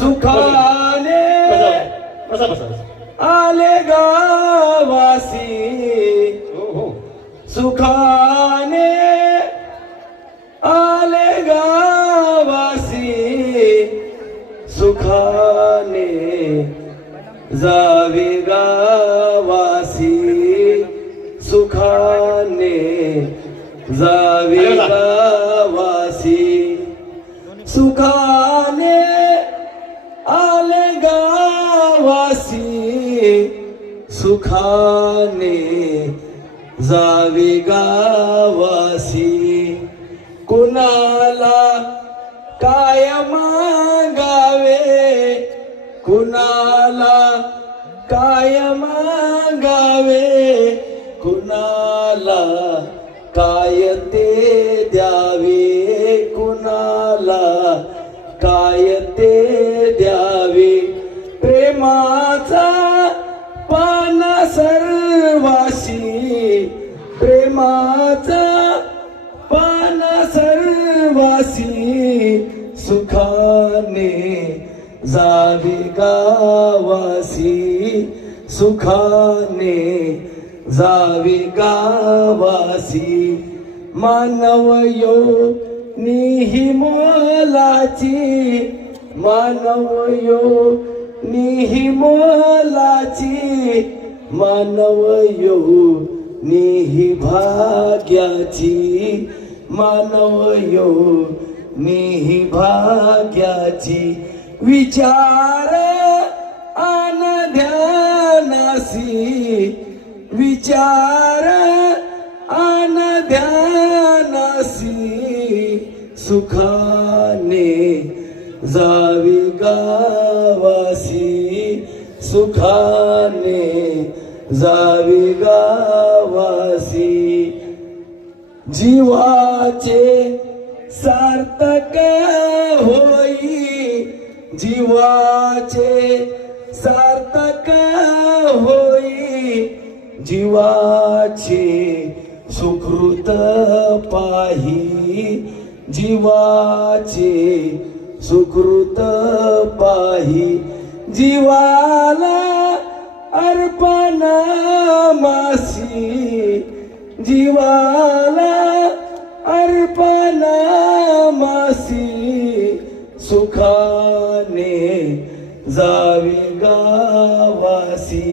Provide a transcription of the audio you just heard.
सुखाने आले गावासी, सुखाने आले गावासी, सुखाने जावे गावासी, सुखाने जावे गावासी, सुखाने आले गावासी, सुखाने जावे गावासी. कुणाला काय मागावे, कुणाला काय मागावे, कुणाला काय ते द्यावे, कुणाला काय ते द्यावे. प्रेमाचा पाना सर्वासी, प्रेमाचा पाना सर्वासी, सुखाने जावे गावासी, सुखाने जावे गावासी. मानव योनी मोलाची, मानव योनी मोलाची, मानव योनी भाग्याची, मानव योनी भाग्याची. विचार आन ध्यानासी, विचार आन ध्यानासी, सुखाने जावे गावासी, सुखाने जावे गावासी. जीवाचे सार्थक होई, जीवाचे सार्थक होई, जीवाचे सुकृत पाही, जीवाचे सुकृत पाही. जीवाला अर्पण मासी, जीवाला अर्पण मासी, सुखाने जावे गावासी.